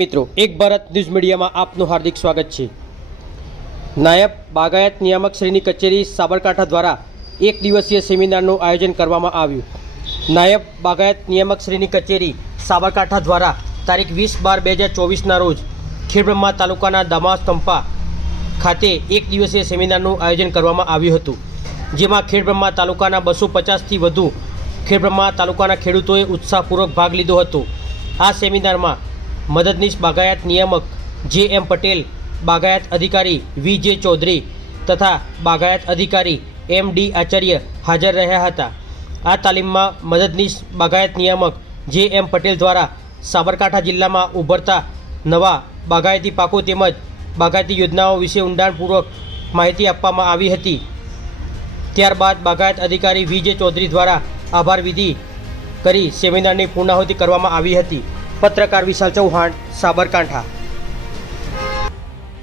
મિત્રો એક ભારત ન્યૂઝ મીડિયામાં આપનું હાર્દિક સ્વાગત છે। નાયબ બાગાયત નિયામક શ્રીની કચેરી સાબરકાંઠા દ્વારા એક દિવસીય સેમિનારનું આયોજન કરવામાં આવ્યું। નાયબ બાગાયત નિયામક શ્રીની કચેરી સાબરકાંઠા દ્વારા તારીખ 20/12/2024ના રોજ ખેડબ્રહ્મા તાલુકાના દામાસતંપા ખાતે એક દિવસીય સેમિનારનું આયોજન કરવામાં આવ્યું હતું, જેમાં ખેડબ્રહ્મા તાલુકાના 250થી વધુ ખેડબ્રહ્મા તાલુકાના ખેડૂતોએ ઉત્સાહપૂર્વક ભાગ લીધો હતો। આ સેમિનારમાં મદદનીશ બાગાયત નિયામક જે.એમ. પટેલ, બાગાયત અધિકારી વી.જે. ચૌધરી તથા બાગાયત અધિકારી એમ.ડી. આચાર્ય હાજર રહ્યા હતા। આ તાલીમમાં મદદનીશ બાગાયત નિયામક જે.એમ. પટેલ દ્વારા સાબરકાંઠા જિલ્લામાં ઉભરતા નવા બાગાયતી પાકો તેમજ બાગાયતી યોજનાઓ વિશે ઊંડાણપૂર્વક માહિતી આપવામાં આવી હતી। ત્યારબાદ બાગાયત અધિકારી વી.જે. ચૌધરી દ્વારા આભાર વિધિ કરી સેમિનારની પૂર્ણાહુતિ કરવામાં આવી હતી। પત્રકાર વિશાલ ચૌહાણ, સાબરકાંઠા।